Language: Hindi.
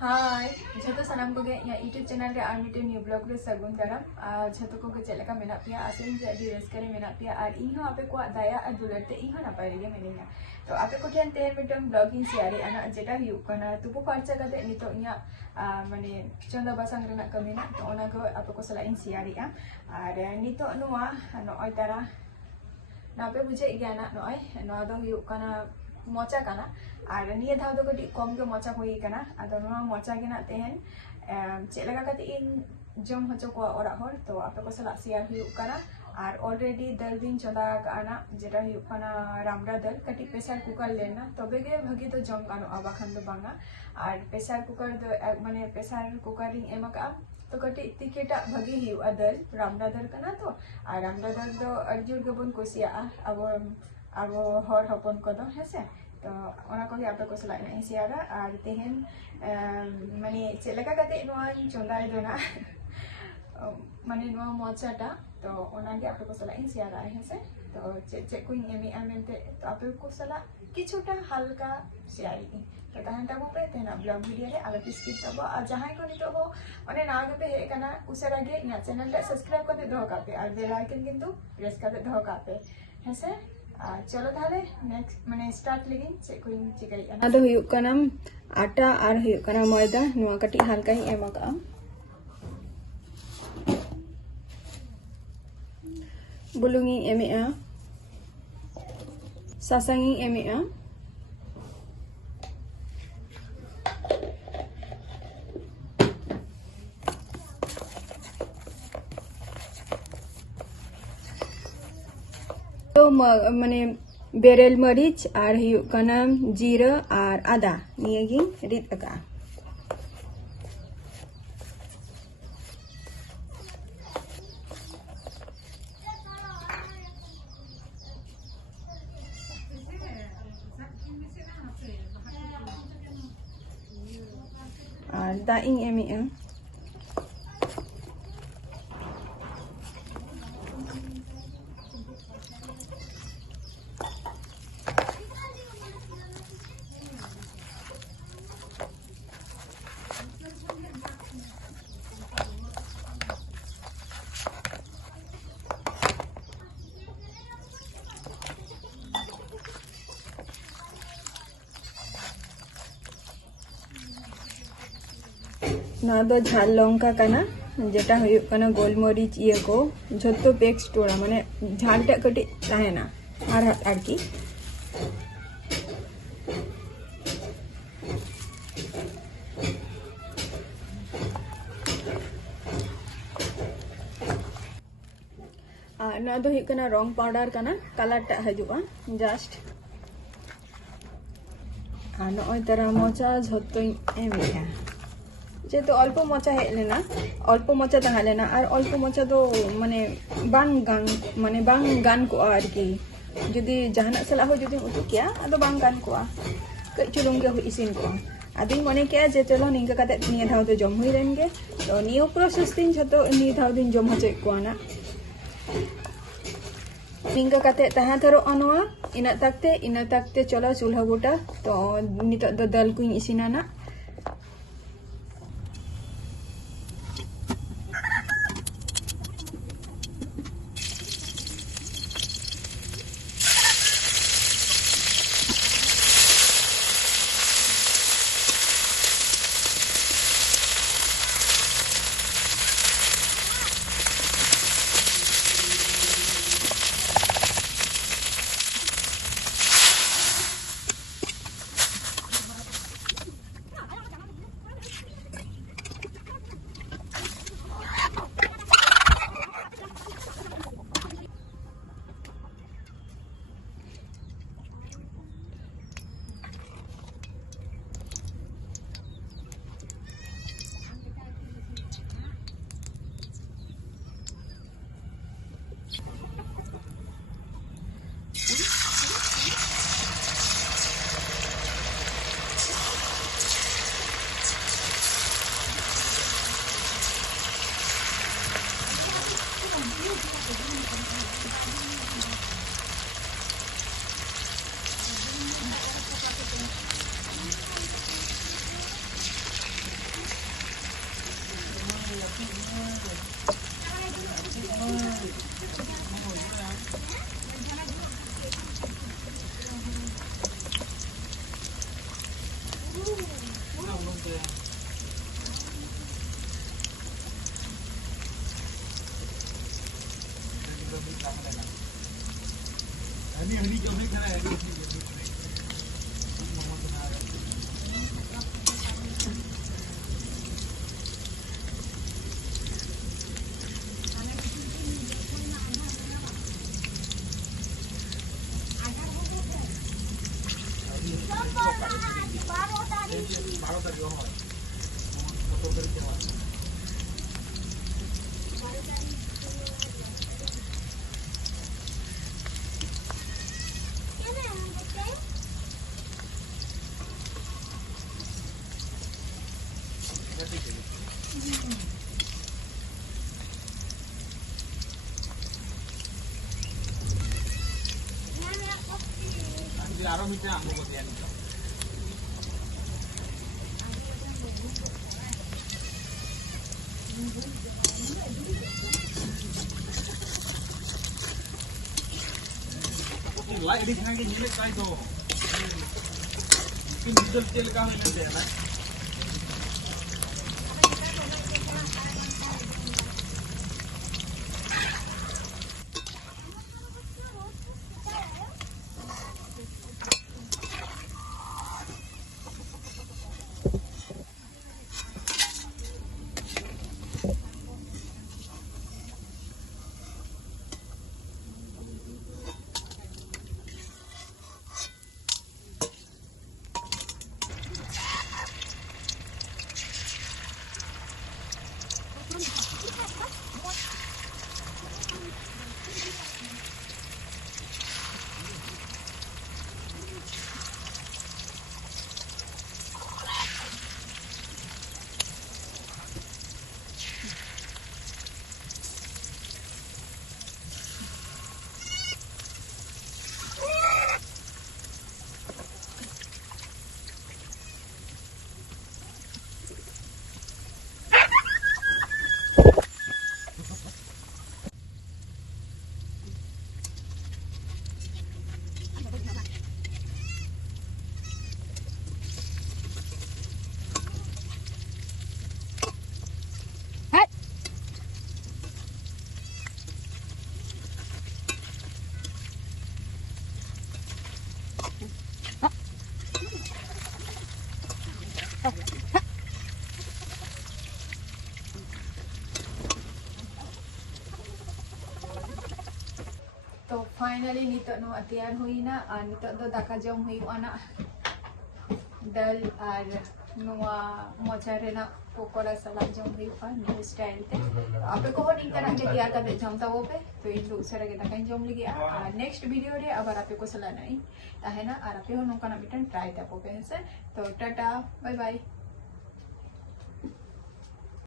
हाय जो सामान को यूट्यूब चैनल रे आर मिटे न्यू ब्लॉग रे सगुन दाराम जो को चलका मेना पे आसेन जे अभी रस्कर मेना पे और इन आपे को दया और दुलर ते इन नपाय रे मेनिया तो आपे को ठेन ते मिटन ब्लॉग इन शेयर आना जेटा हुयुक कना तुपु फारचा कते नितो इया माने चंदा बासांग रेना कमिना तो ओना को आपे को सला इन शेयर और नितो नुआ नय तारा नापे बुझे गयाना नय नो दो हुयुक कना मोचा कना और निये धाव दो कटी कम के मोचा हुई कना आदो नो मोचा के ना तेहन चेलका कते इन जम हचो को ओरा हर तो आपे को सला शेयर हुयुक कना और ऑलरेडी दल दिन चंदा काना जेटा हुयुक कना रामड़ा दल कटी प्रेशर कुकर लेना तबे गे भागी तो जम कानो आबाखान दो बांगा और प्रेशर कुकर दो माने प्रेशर कुकर रिंग एमका तो कटी तिकेटा भागी हुयुआ दल रामड़ा दल कना तो और रामड़ा दल दो अर्जुन के बन कुसिया अब हर हपन को दो हेसे तो ओना को आपे को सला इन शेयर और तेहन माने चेलका कते नोआ चंदा रे दोना माने नोआ मोचाटा तो ओना के आपे को सला इन शेयर हेसे तो चे को एमी आमेंते तो आपे को सला किछुटा हल्का शेयर तो तहन तब पे तेना ब्लॉग वीडियो रे आगे स्किप तब और जहां को नितो हो माने नाग पे हे कना उसेरा गे या चैनल रे सब्सक्राइब करते दो कापे और बेल आइकन किंतु प्रेस करते दो कापे हेसे चलो ताले नेक्स्ट माने स्टार्ट लेगिन से कोई चिकई अना दो हुयुक कना आटा और हुयुक कना मैदा नुआ कटी हल्का ही एमका बुलुंगी एमेआ सासांगी एमेआ तो माने बेरेल मरीच और हुयुक कना जीरा और आदा नियगी रिद अका और दाइंग एमेआ ना दो झाल लंका कना जेटा हुयुक कना गोलमरीच ये को झोतो पेक्स टोरा माने झाल टा कटी ताहेना आर आरकी ना दो हुयुक कना रंग पाउडर कना कलर टा हजुआ जस्ट आ नय तारा मोचा झोतो एमेया जेतो अल्प मोचा हे लेना अल्प मोचा तहा लेना और अल्प मोचा तो माने बांग गान को आरकी जुदी जहाना सला हो जुदी उतु किया अदो बांग गान को कई चुलुंग के इसिन को आदि मने के जे चलो निंगा कते निया धाव तो जम हुई रेंगे तो नियो प्रोसेस दिन जतो नि धाव दिन जम हो को ना निंगा कते तहा थरो अनवा इना तकते चलो चूल्हा गोटा तो नितो दो दल को इसिना ना ini jom ni kan ini baru tadi orang motor kerja आरो मिटा आमो बतिया नि लाइट दिखना के नीले काय तो कि डीजल तेल का मिल दे ना तो फाइनली नितो नो अतियार हुईना और नितो दो दाका जम हुई आना दाल और नुआ मोचा रेना पकोड़ा सलाद जम हुई आ न्यू स्टाइल ते आपे को होनी करा के तैयार कर जम ता वो पे तो इन दूसरे के दाका जम लगी आ नेक्स्ट वीडियो रे अगर आपे को सला नहीं ताहे ना और आपे हो नोका ना मिटन ट्राई ता पे से तो टाटा बाय बाय।